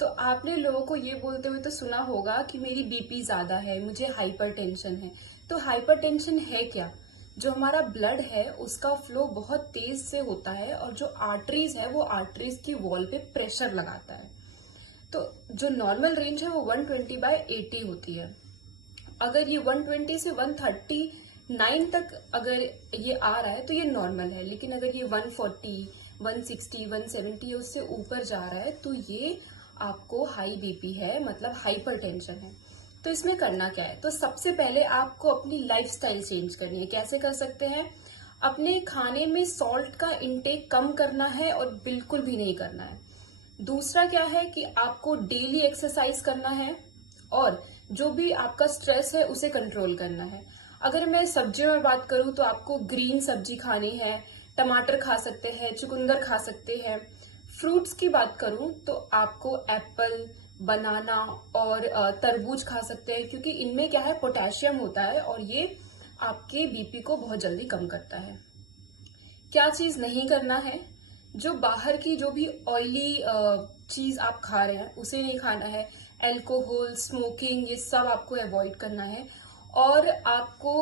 तो आपने लोगों को ये बोलते हुए तो सुना होगा कि मेरी बीपी ज्यादा है, मुझे हाइपरटेंशन है। तो हाइपरटेंशन है क्या? जो हमारा ब्लड है उसका फ्लो बहुत तेज से होता है और जो आर्टरीज है वो आर्टरीज की वॉल पे प्रेशर लगाता है। तो जो नॉर्मल रेंज है वो 120/80 होती है। अगर ये 120 से 139 तक अगर ये आ रहा है तो ये नॉर्मल है, लेकिन अगर ये 140, 160, 170 उससे ऊपर जा रहा है तो ये आपको हाई बीपी है, मतलब हाइपरटेंशन है। तो इसमें करना क्या है? तो सबसे पहले आपको अपनी लाइफस्टाइल चेंज करनी है। कैसे कर सकते हैं? अपने खाने में सॉल्ट का इंटेक कम करना है और बिल्कुल भी नहीं करना है। दूसरा क्या है कि आपको डेली एक्सरसाइज करना है और जो भी आपका स्ट्रेस है उसे कंट्रोल करना है। अगर मैं सब्जियों में बात करूं तो आपको ग्रीन सब्जी खानी है, टमाटर खा सकते हैं, चुकंदर खा सकते हैं। फ्रूट्स की बात करूं तो आपको एप्पल, बनाना और तरबूज खा सकते हैं, क्योंकि इनमें क्या है, पोटेशियम होता है और ये आपके बीपी को बहुत जल्दी कम करता है। क्या चीज नहीं करना है? जो बाहर की जो भी ऑयली चीज आप खा रहे हैं उसे नहीं खाना है। अल्कोहल, स्मोकिंग, ये सब आपको अवॉइड करना है। और आपको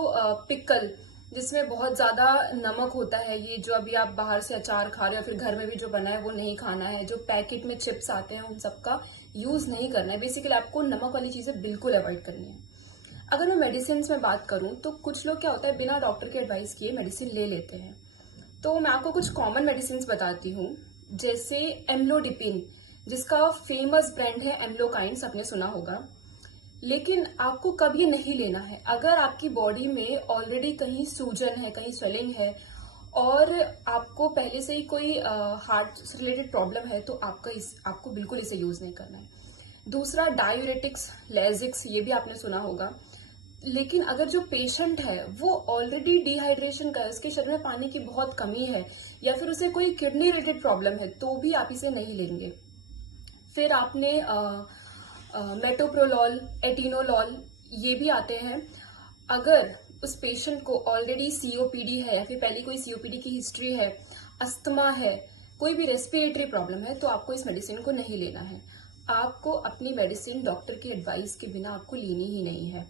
पिकल, जिसमें बहुत ज्यादा नमक होता है, ये जो अभी आप बाहर से अचार खा रहे हो, फिर घर में भी जो बना है वो नहीं खाना है। जो पैकेट में चिप्स आते हैं उन सबका यूज नहीं करना है। बेसिकली आपको नमक वाली चीजें बिल्कुल अवॉइड करनी है। अगर मैं मेडिसिन में बात करूं तो कुछ लोग क्या होता है, बिना डॉक्टर के एडवाइस किए मेडिसिन ले लेते हैं। तो मैं आपको कुछ कॉमन मेडिसिन बताती हूँ, जैसे एम्लोडिपिन, जिसका फेमस ब्रांड है एम्लोकाइंस, आपने सुना होगा। लेकिन आपको कभी नहीं लेना है अगर आपकी बॉडी में ऑलरेडी कहीं सूजन है, कहीं स्वेलिंग है और आपको पहले से ही कोई हार्ट से रिलेटेड प्रॉब्लम है, तो आपको बिल्कुल इसे यूज नहीं करना है। दूसरा डायूरेटिक्स, लेजिक्स, ये भी आपने सुना होगा। लेकिन अगर जो पेशेंट है वो ऑलरेडी डिहाइड्रेशन का है, उसके शरीर में पानी की बहुत कमी है या फिर उसे कोई किडनी रिलेटेड प्रॉब्लम है, तो भी आप इसे नहीं लेंगे। फिर आपने मेटोप्रोलॉल, एटिनोलॉल, ये भी आते हैं। अगर उस पेशेंट को ऑलरेडी सीओपीडी है या फिर पहले कोई सीओपीडी की हिस्ट्री है, अस्थमा है, कोई भी रेस्पिरेटरी प्रॉब्लम है, तो आपको इस मेडिसिन को नहीं लेना है। आपको अपनी मेडिसिन डॉक्टर की एडवाइस के बिना आपको लेनी ही नहीं है।